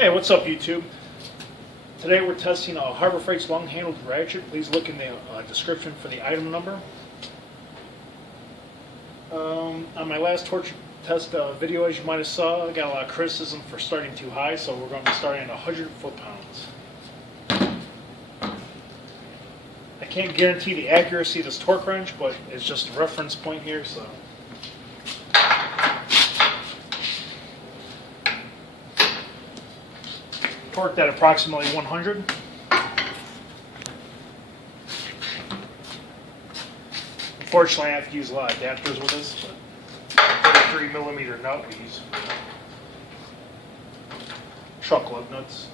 Hey, what's up YouTube? Today we're testing a Harbor Freight's long-handled ratchet. Please look in the description for the item number. On my last torch test video, as you might have saw, I got a lot of criticism for starting too high, so we're going to be starting at 100 foot-pounds. I can't guarantee the accuracy of this torque wrench, but it's just a reference point here, so. Torqued at approximately 100. Unfortunately, I have to use a lot of adapters with this, but 33mm nut we use. Truckload nuts.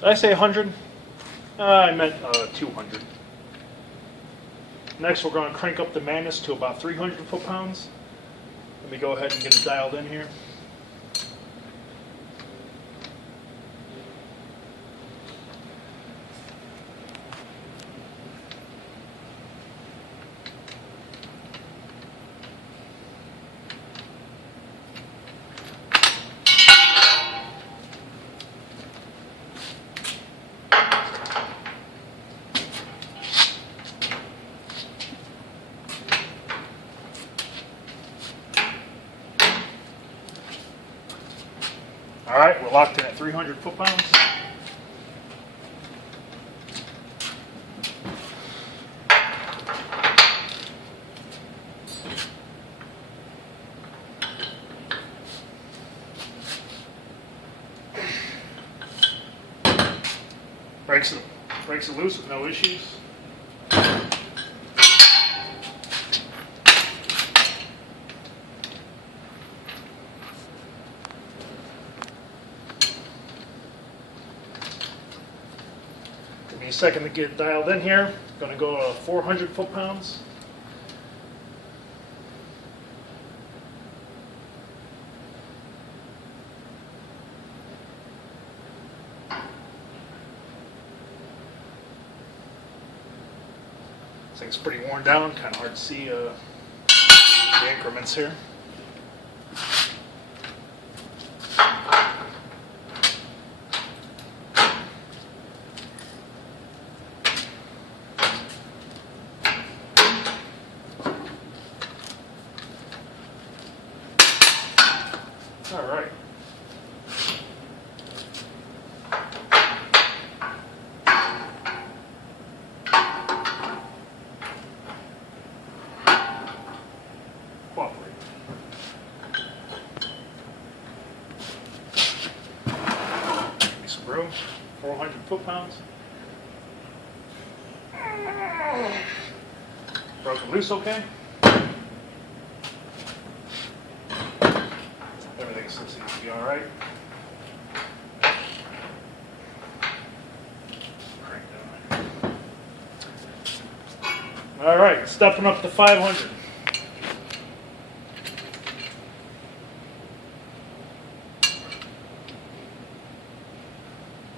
Did I say 100? I meant 200. Next, we're going to crank up the madness to about 300 foot-pounds. Let me go ahead and get it dialed in here. Alright, we're locked in at 300 foot-pounds. Brakes are loose with no issues. Give me a second to get it dialed in here. Going to go to 400 foot-pounds. This thing's pretty worn down, kind of hard to see the increments here. All right. Cooperate. Give me some room. 400 foot-pounds. Broken loose, okay? Everything seems to be all right. All right, stepping up to 500.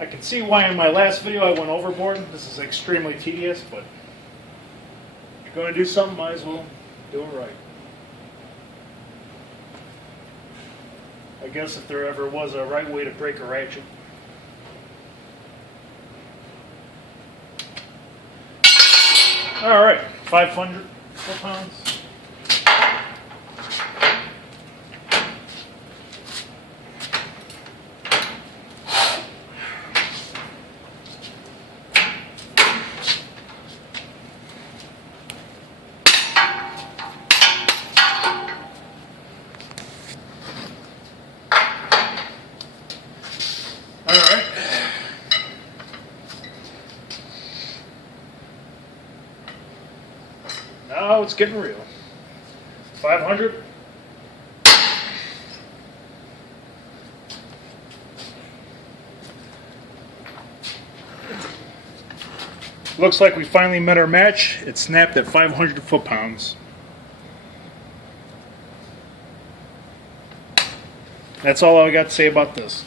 I can see why in my last video I went overboard. This is extremely tedious, but if you're going to do something, might as well do it right. I guess if there ever was a right way to break a ratchet. All right, 500 foot-pounds. All right. Now it's getting real. 500. Looks like we finally met our match. It snapped at 500 foot-pounds. That's all I got to say about this.